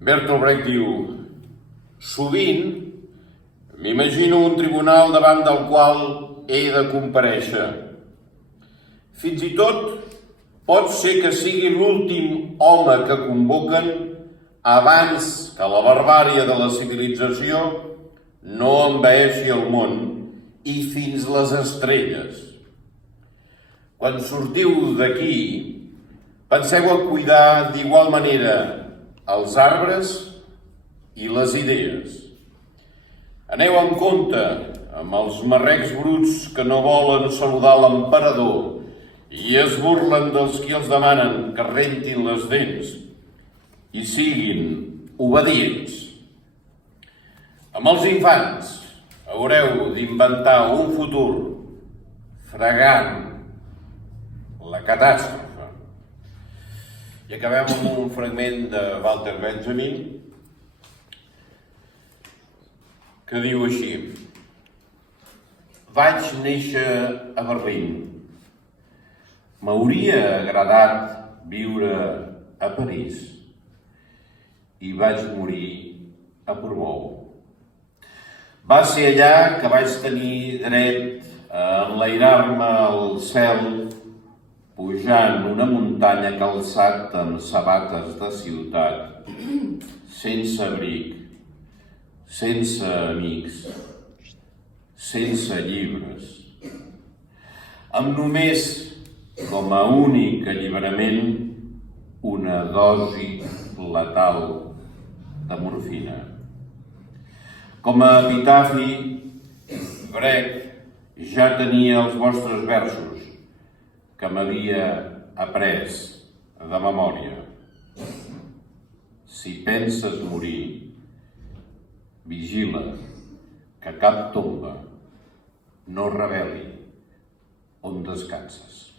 Bertolt Brecht diu: sovint m'imagino un tribunal davant del qual he de comparèixer. Fins i tot pot ser que sigui l'últim home que convoquen abans que la barbàrie de la civilització no envaeixi el món i fins les estrelles. Quan sortiu d'aquí, penseu a cuidar d'igual manera els arbres i les idees. Aneu amb compte amb els marrecs bruts que no volen saludar l'emperador i es burlen dels qui els demanen que rentin les dents i siguin obedients. Amb els infants haureu d'inventar un futur fregant la catàstrofe. I acabem amb un fragment de Walter Benjamin que diu així: vaig néixer a Berlín. M'hauria agradat viure a París i vaig morir a Portbou. Va ser allà que vaig tenir dret a enlairar-me al cel pujant una muntanya calçat amb sabates de ciutat, sense abric, sense amics, sense llibres, amb només com a únic alliberament una dosi letal de morfina. Com a epitafi, Brecht ja tenia els vostres versos que m'havia après de memòria. Si penses morir, vigila que cap tomba no reveli on descanses.